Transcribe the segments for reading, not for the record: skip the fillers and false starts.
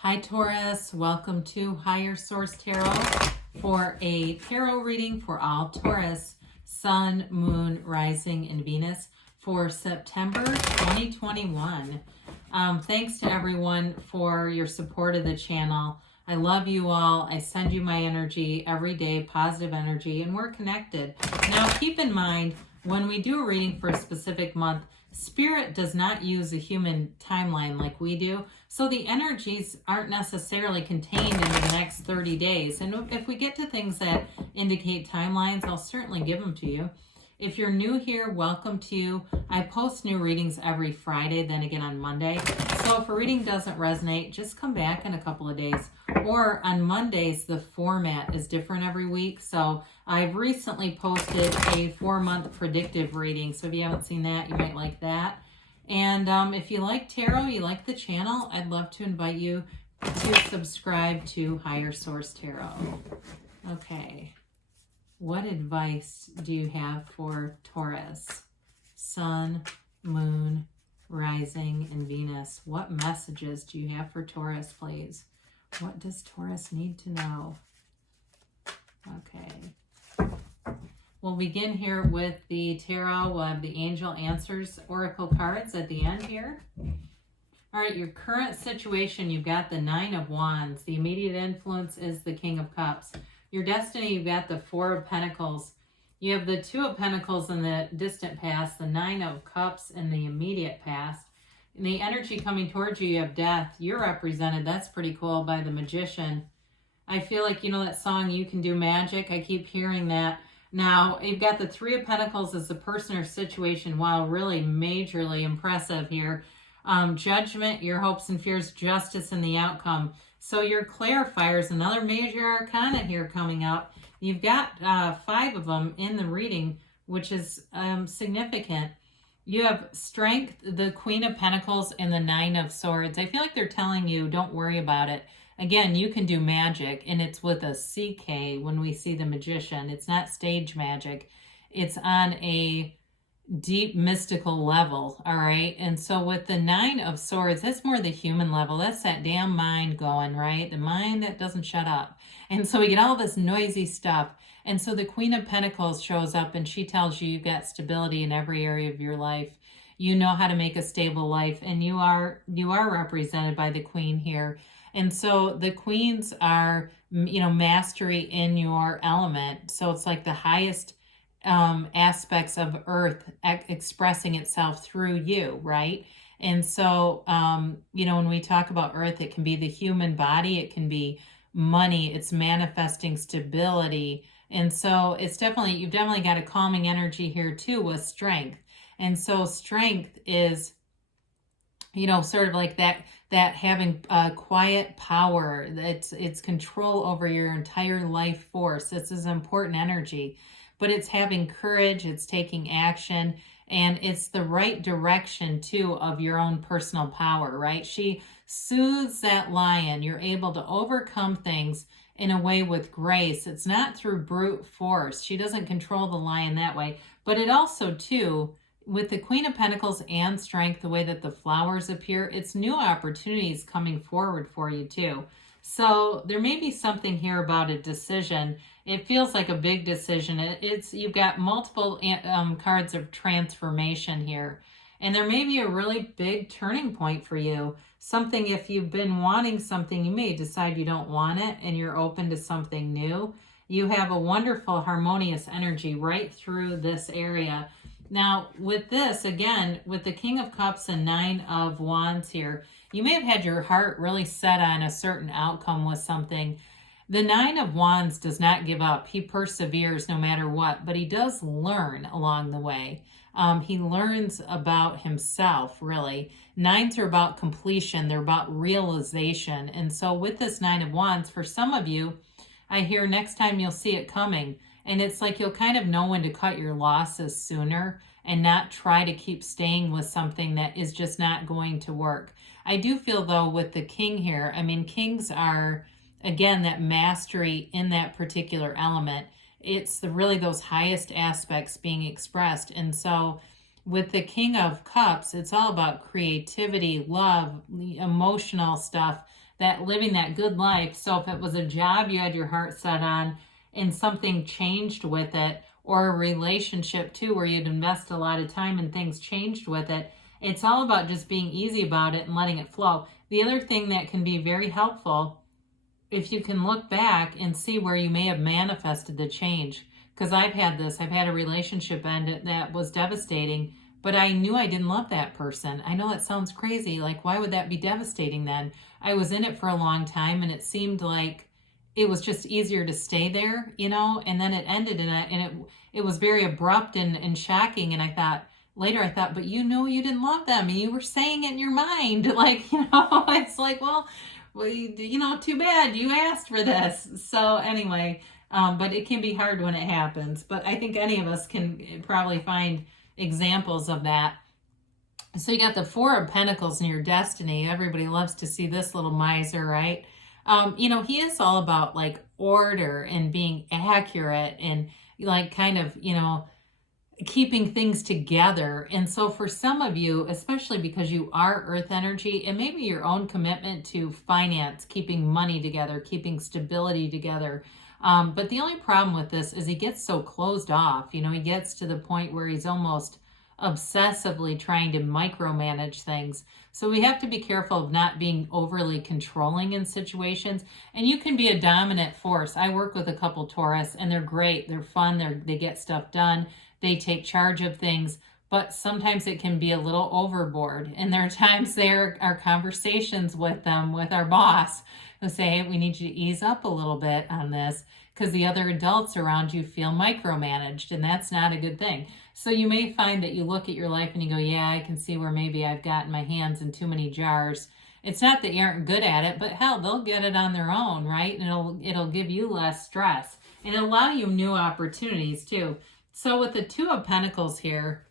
Hi Taurus, welcome to Higher Source Tarot for a tarot reading for all Taurus, Sun, Moon, Rising, and Venus for September 2021. Thanks to everyone for your support of the channel. I love you all. I send you my energy every day, positive energy, and we're connected. Now keep in mind, when we do a reading for a specific month, Spirit does not use a human timeline like we do, so the energies aren't necessarily contained into the next 30 days. And if we get to things that indicate timelines, I'll certainly give them to you. If you're new here, welcome to you. I post new readings every Friday, then again on Monday. So if a reading doesn't resonate, just come back in a couple of days. Or on Mondays, the format is different every week. So I've recently posted a 4-month predictive reading. So if you haven't seen that, you might like that. And if you like tarot, you like the channel, I'd love to invite you to subscribe to Higher Source Tarot. Okay. What advice do you have for Taurus, Sun, Moon, Rising, and Venus? What messages do you have for Taurus, please? What does Taurus need to know? Okay. We'll begin here with the tarot. We'll have the Angel Answers Oracle cards at the end here. All right, your current situation, you've got the 9 of Wands. The immediate influence is the King of Cups. Your destiny, you've got the 4 of Pentacles. You have the 2 of Pentacles in the distant past, the 9 of Cups in the immediate past. In the energy coming towards you, you have Death. You're represented, that's pretty cool, by the Magician. I feel like, you know that song, You Can Do Magic? I keep hearing that. Now, you've got the 3 of Pentacles as the person or situation. Wow, really majorly impressive here. Judgment, your hopes and fears, justice, and the outcome. So your clarifiers, another major arcana here coming up. You've got 5 of them in the reading, which is significant. You have Strength, the Queen of Pentacles, and the 9 of Swords. I feel like they're telling you, don't worry about it. Again, you can do magic, and it's with a CK when we see the Magician. It's not stage magic. It's on a deep mystical level, all right? And so with the 9 of Swords, that's more the human level. That's that damn mind going, right? The mind that doesn't shut up. And so we get all this noisy stuff. And so the Queen of Pentacles shows up, and she tells you you've got stability in every area of your life. You know how to make a stable life, and you are represented by the Queen here. And so the queens are, you know, mastery in your element. So it's like the highest aspects of earth expressing itself through you, right? And so, you know, when we talk about earth, it can be the human body, it can be money, it's manifesting stability. And so it's definitely, you've definitely got a calming energy here too with Strength. And so Strength is, you know, sort of like that having quiet power. It's control over your entire life force. This is important energy, but it's having courage, it's taking action, and it's the right direction too of your own personal power, right? She soothes that lion. You're able to overcome things in a way with grace. It's not through brute force. She doesn't control the lion that way, but it also too, with the Queen of Pentacles and Strength, the way that the flowers appear, it's new opportunities coming forward for you too. So there may be something here about a decision. It feels like a big decision. You've got multiple cards of transformation here. And there may be a really big turning point for you. Something, if you've been wanting something, you may decide you don't want it and you're open to something new. You have a wonderful harmonious energy right through this area. Now, with this, again, with the King of Cups and 9 of Wands here, you may have had your heart really set on a certain outcome with something. The 9 of Wands does not give up. He perseveres no matter what, but he does learn along the way. He learns about himself, really. 9s are about completion. They're about realization. And so with this 9 of Wands, for some of you, I hear next time you'll see it coming. And it's like you'll kind of know when to cut your losses sooner and not try to keep staying with something that is just not going to work. I do feel, though, with the King here, I mean, Kings are, again, that mastery in that particular element. It's really those highest aspects being expressed. And so with the King of Cups, it's all about creativity, love, emotional stuff, that living that good life. So if it was a job you had your heart set on and something changed with it, or a relationship too, where you'd invest a lot of time and things changed with it, it's all about just being easy about it and letting it flow. The other thing that can be very helpful, if you can look back and see where you may have manifested the change. Because I've had a relationship end that was devastating, but I knew I didn't love that person. I know it sounds crazy. Like, why would that be devastating then? I was in it for a long time, and it seemed like it was just easier to stay there, and then it ended, and it was very abrupt and shocking. And later I thought, but you didn't love them, and you were saying it in your mind. Like, it's like, well, too bad you asked for this. So anyway, but it can be hard when it happens. But I think any of us can probably find examples of that. So you got the Four of Pentacles in your destiny. Everybody loves to see this little miser, right? He is all about like order and being accurate and like kind of, keeping things together. And so for some of you, especially because you are earth energy, and maybe your own commitment to finance, keeping money together, keeping stability together. But the only problem with this is he gets so closed off. He gets to the point where he's almost obsessively trying to micromanage things. So we have to be careful of not being overly controlling in situations. And you can be a dominant force. I work with a couple Taurus, and they're great. They're fun. They get stuff done. They take charge of things. But sometimes it can be a little overboard. And there are times there are conversations with them, with our boss, who say, hey, we need you to ease up a little bit on this, because the other adults around you feel micromanaged, and that's not a good thing. So you may find that you look at your life and you go, yeah, I can see where maybe I've gotten my hands in too many jars. It's not that you aren't good at it, but hell, they'll get it on their own, right? And it'll give you less stress and it'll allow you new opportunities too. So with the Two of Pentacles here,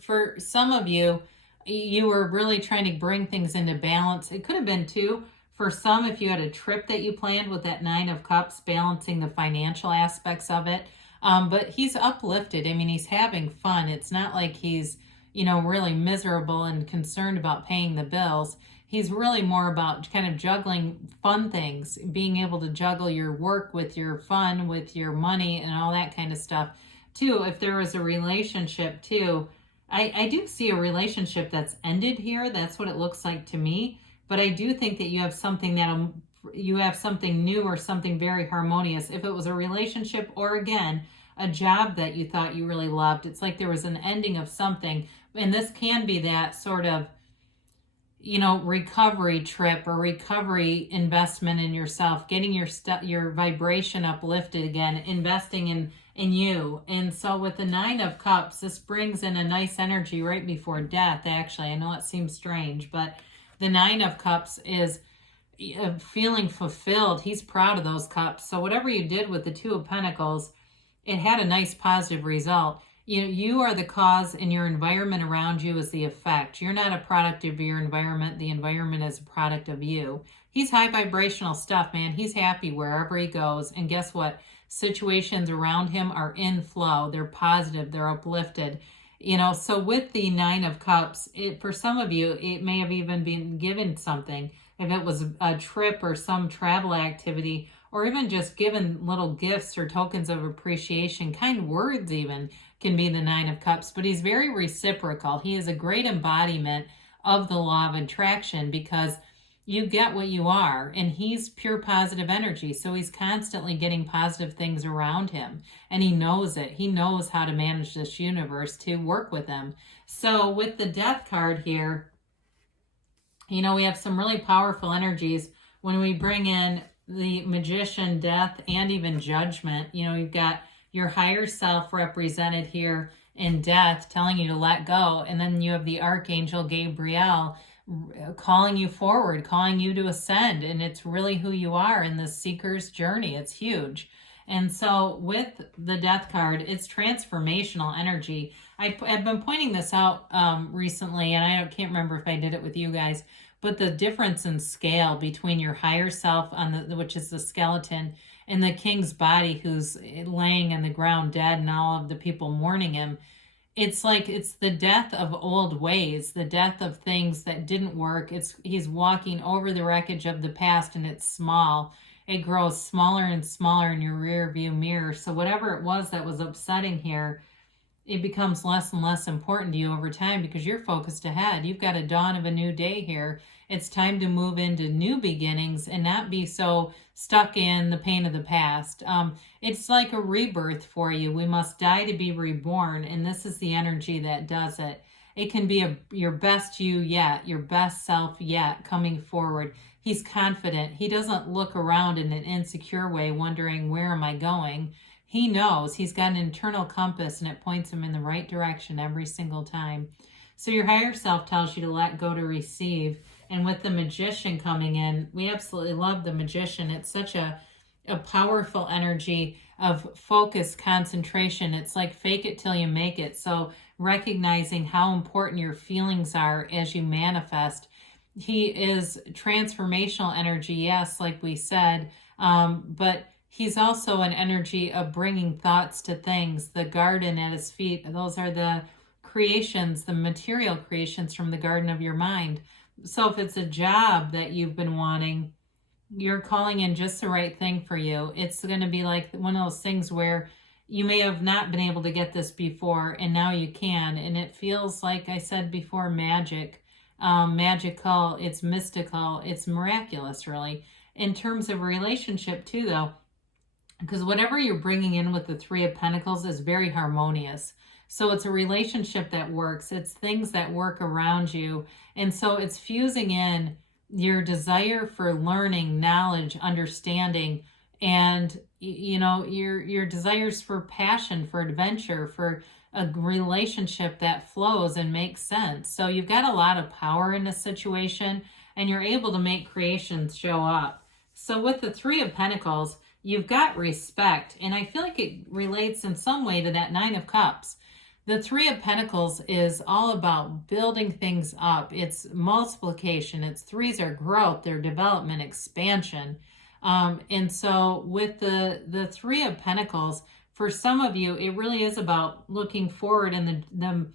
for some of you, you were really trying to bring things into balance. It could have been too, for some, if you had a trip that you planned with that Nine of Cups, balancing the financial aspects of it. But he's uplifted. I mean, he's having fun. It's not like he's, really miserable and concerned about paying the bills. He's really more about kind of juggling fun things, being able to juggle your work with your fun, with your money and all that kind of stuff. Too, if there was a relationship too, I do see a relationship that's ended here. That's what it looks like to me. But I do think that you have something new or something very harmonious. If it was a relationship, or again, a job that you thought you really loved, it's like there was an ending of something. And this can be that sort of, recovery trip or recovery investment in yourself, getting your vibration uplifted again, investing in you. And so with the Nine of Cups, this brings in a nice energy right before death, actually. I know it seems strange, but the Nine of Cups is feeling fulfilled. He's proud of those cups. So whatever you did with the Two of Pentacles, it had a nice positive result. You are the cause, and your environment around you is the effect. You're not a product of your environment. The environment is a product of you. He's high vibrational stuff, man. He's happy wherever he goes. And guess what? Situations around him are in flow. They're positive. They're uplifted. So with the Nine of Cups, for some of you, it may have even been given something. If it was a trip or some travel activity, or even just given little gifts or tokens of appreciation, kind words even, can be the Nine of Cups. But he's very reciprocal. He is a great embodiment of the law of attraction, because you get what you are, and he's pure positive energy. So he's constantly getting positive things around him, and he knows it. He knows how to manage this universe to work with them. So with the Death card here, we have some really powerful energies when we bring in the Magician, Death, and even Judgment. You've got your higher self represented here in Death, telling you to let go. And then you have the Archangel Gabriel calling you forward, calling you to ascend. And it's really who you are in the seeker's journey. It's huge. And so with the Death card, it's transformational energy. I've been pointing this out recently, and I can't remember if I did it with you guys, but the difference in scale between your higher self, which is the skeleton, and the king's body, who's laying on the ground dead, and all of the people mourning him. it's like it's the death of old ways, the death of things that didn't work. He's walking over the wreckage of the past, and it's small. It grows smaller and smaller in your rear view mirror. So whatever it was that was upsetting here, it becomes less and less important to you over time because you're focused ahead. You've got a dawn of a new day here. It's time to move into new beginnings and not be so stuck in the pain of the past. It's like a rebirth for you. We must die to be reborn, and this is the energy that does it. It can be your best you yet, your best self yet coming forward. He's confident. He doesn't look around in an insecure way wondering, where am I going? He knows. He's got an internal compass, and it points him in the right direction every single time. So your higher self tells you to let go, to receive. And with the Magician coming in, we absolutely love the Magician. It's such a powerful energy of focus, concentration. It's like fake it till you make it. So recognizing how important your feelings are as you manifest. He is transformational energy, yes, like we said, but he's also an energy of bringing thoughts to things. The garden at his feet, those are the creations, the material creations from the garden of your mind. So if it's a job that you've been wanting, you're calling in just the right thing for you. It's going to be like one of those things where you may have not been able to get this before, and now you can. And it feels like I said before, magic, magical, it's mystical, it's miraculous, really. In terms of relationship too, though, because whatever you're bringing in with the Three of Pentacles is very harmonious. So it's a relationship that works. It's things that work around you. And so it's fusing in your desire for learning, knowledge, understanding, and your desires for passion, for adventure, for a relationship that flows and makes sense. So you've got a lot of power in this situation, and you're able to make creations show up. So with the Three of Pentacles, you've got respect, and I feel like it relates in some way to that Nine of Cups. The Three of Pentacles is all about building things up. It's multiplication. It's threes are growth, their development, expansion. And so with the Three of Pentacles, for some of you, it really is about looking forward, and the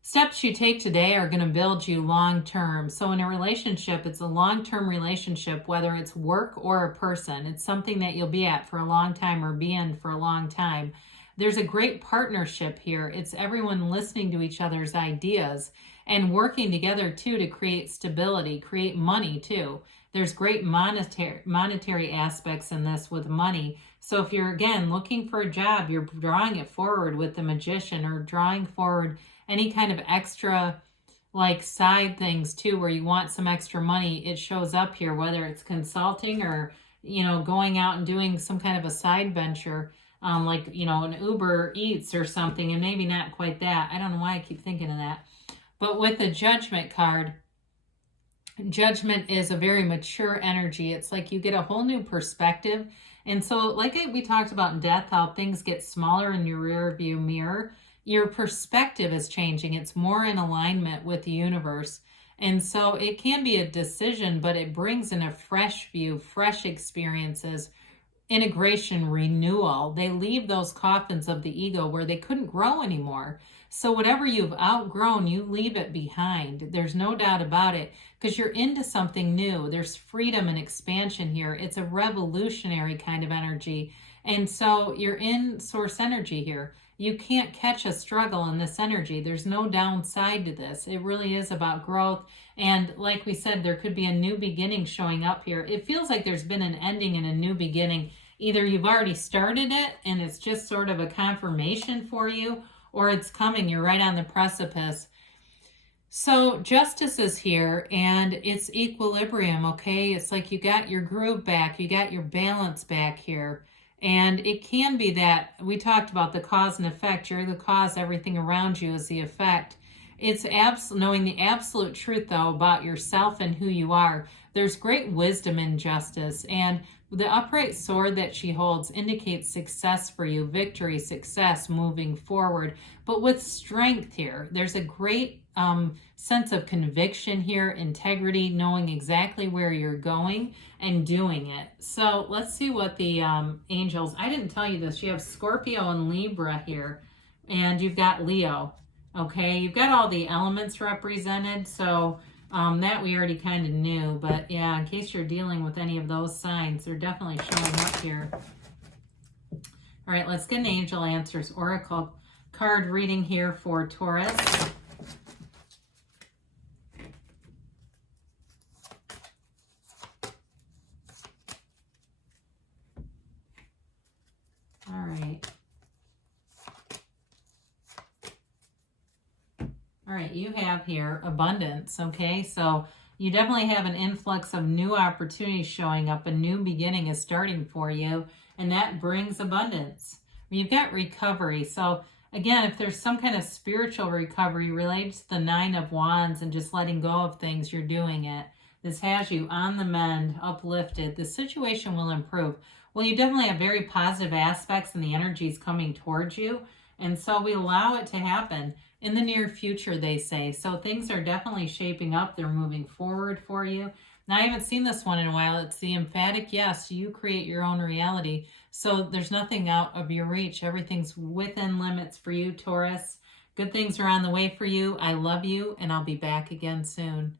steps you take today are going to build you long term. So in a relationship, it's a long-term relationship, whether it's work or a person. It's something that you'll be at for a long time or be in for a long time. There's a great partnership here. It's everyone listening to each other's ideas and working together too to create stability, create money too. There's great monetary aspects in this with money. So if you're, again, looking for a job, you're drawing it forward with the Magician, or drawing forward any kind of extra like side things too, where you want some extra money. It shows up here, whether it's consulting or, going out and doing some kind of a side venture. Like, an Uber Eats or something, and maybe not quite that. I don't know why I keep thinking of that. But with the Judgment card, Judgment is a very mature energy. It's like you get a whole new perspective. And so like we talked about in death, how things get smaller in your rear view mirror, your perspective is changing. It's more in alignment with the universe. And so it can be a decision, but it brings in a fresh view, fresh experiences, integration, renewal. They leave those coffins of the ego where they couldn't grow anymore. So whatever you've outgrown, you leave it behind. There's no doubt about it, because you're into something new. There's freedom and expansion here. It's a revolutionary kind of energy. And so you're in source energy here. You can't catch a struggle in this energy. There's no downside to this. It really is about growth. And like we said, there could be a new beginning showing up here. It feels like there's been an ending and a new beginning. Either you've already started it and it's just sort of a confirmation for you, or it's coming. You're right on the precipice. So justice is here, and it's equilibrium, okay? It's like you got your groove back. You got your balance back here. And it can be that we talked about the cause and effect. You're the cause, everything around you is the effect. It's knowing the absolute truth, though, about yourself and who you are. There's great wisdom in justice, and the upright sword that she holds indicates success for you, victory, success, moving forward, but with strength here. There's a great sense of conviction here, integrity, knowing exactly where you're going and doing it. So let's see what the angels, I didn't tell you this, you have Scorpio and Libra here, and you've got Leo. Okay, you've got all the elements represented, so that we already kind of knew. But yeah, in case you're dealing with any of those signs, they're definitely showing up here. All right, let's get an Angel Answers Oracle card reading here for Taurus. All right. All right, you have here abundance, okay? So you definitely have an influx of new opportunities showing up. A new beginning is starting for you, and that brings abundance. You've got recovery. So again, if there's some kind of spiritual recovery related to the Nine of Wands and just letting go of things, you're doing it. This has you on the mend, uplifted. The situation will improve. Well, you definitely have very positive aspects and the energy is coming towards you. And so we allow it to happen in the near future, they say. So things are definitely shaping up. They're moving forward for you. Now, I haven't seen this one in a while. It's the emphatic yes. You create your own reality. So there's nothing out of your reach. Everything's within limits for you, Taurus. Good things are on the way for you. I love you, and I'll be back again soon.